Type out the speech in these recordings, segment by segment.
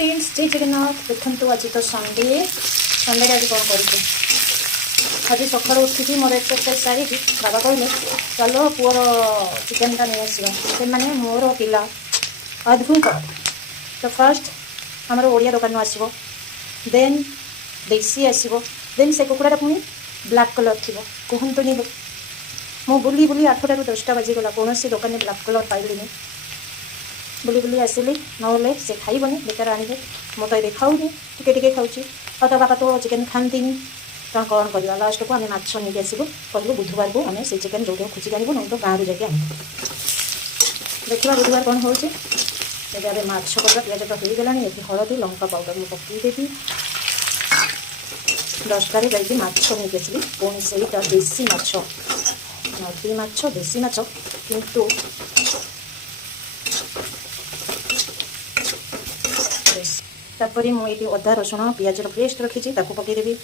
friends जय जगन्नाथ देखो आज तो संडे संडे आज कौन कर आज सकाल उठी मोर एक्सरसाइज सारी बाबा कहले चलो पुअर चिकेनटा नहीं आसवा से मैंने मोर पिला अद्भुत तो फर्स्ट आमर ओडिया दुकान आसो देन देसी आसो देन से कुकुड़ा पुणी ब्लैक कलर थी कहतुनी मु बुली बुली 8 रू 10टा बाजिगला कौन से दुकान में ब्लैक कलर पाइलिनी बुली बुली आसिली ना से खाइबनी बेकार आने मो तो ये खाऊनी टिके खाऊँ और तो बापा तो चिकेन खाती तो कौन करवा लास्ट को आम माछ नहीं आसबू कहलु बुधवार को आम से चिकेन जो खोजिक आनबू ना तो गाँव जाके आन देखा बुधवार कौन हो माछ कटा पिज तो हो गला ये हलदी लंका पाउडर मुझे पकईदेवी 10टार जाकि माछ नहीं आसली पुणी से देसी माछ नदी माछ देसी माछ किंतु तापर मुझे अदा रसुण पियाजर पेस्ट रखी पकईदेवी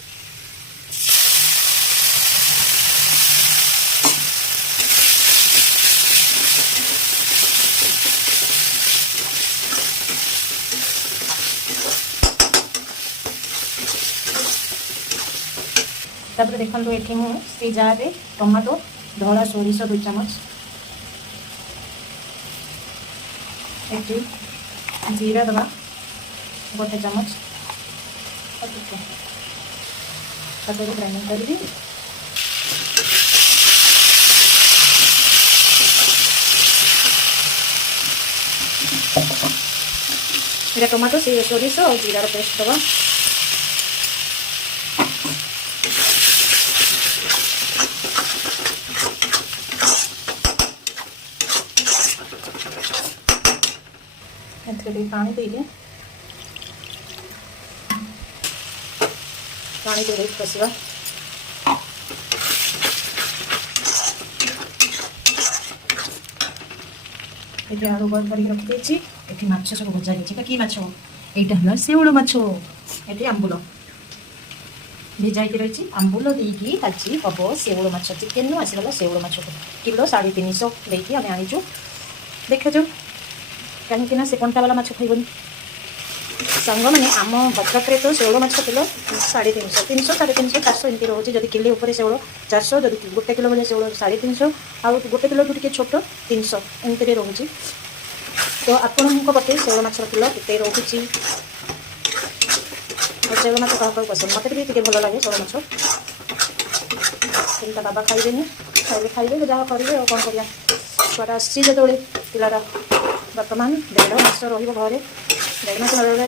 तापर देखो ये मुझे जार टमाटो धला सोरिष 2 चामच ये जीरा दवा 1 चामच ग्राइंडिंग करी टमाटो से सोरिष और जीरार पेस्ट दवा पानी देले पानी दे कषा ये आलू बंद कर रखी ये माछ सब भजा कि माछ यहाँ शेउल माछ ये आंबुल भिजाई रही आंबुल देकी आज हम शेउल माछ चिकेन आसगला शेउल माछ किलो 350 देकी आम आनीचु देखु कहीं से कंटा वाला माछ खाइबनी सांग मैंने आम भद्रक तो शेउल माछ किलो 350 300 350 400 एमती रोचे जब किले उपर शेउल 400 जब 1 किलो भाई शेउल 350 आउ 1 किलो टे छोट 300 एमती रोचे तो आपण पटे शेउल माछ किलो के रोचे शेउल माछ क्या पसंद मत भी भल लगे शेउल माछ बाबा खाइबे खाइबे जहाँ करेंगे और कौन कर छुआ आसी जो पिलार बर्तमान 1.5 मास रही घरे 1.5 मास